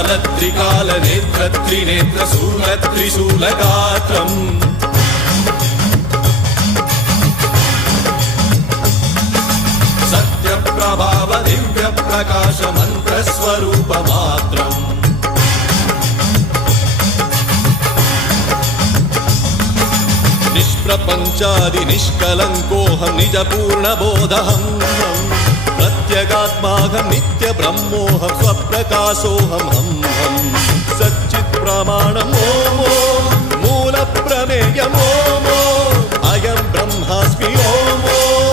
काल नेत्र त्रिनेत्र शूल त्रिशूलगात्रम् सत्यप्रभाव दिव्य प्रकाश मंत्र स्वरूप मात्रम् निष्प्रपंचादि निष्कलंकोऽहं निज पूर्ण बोधहं प्रत्यगात्माहं नित्य ब्रह्मोऽहं स्वप्रकाशोऽहं हम सच्चित् प्रमाणम् ओम मूल प्रमेयम् ओम अयं ब्रह्मास्मि ओम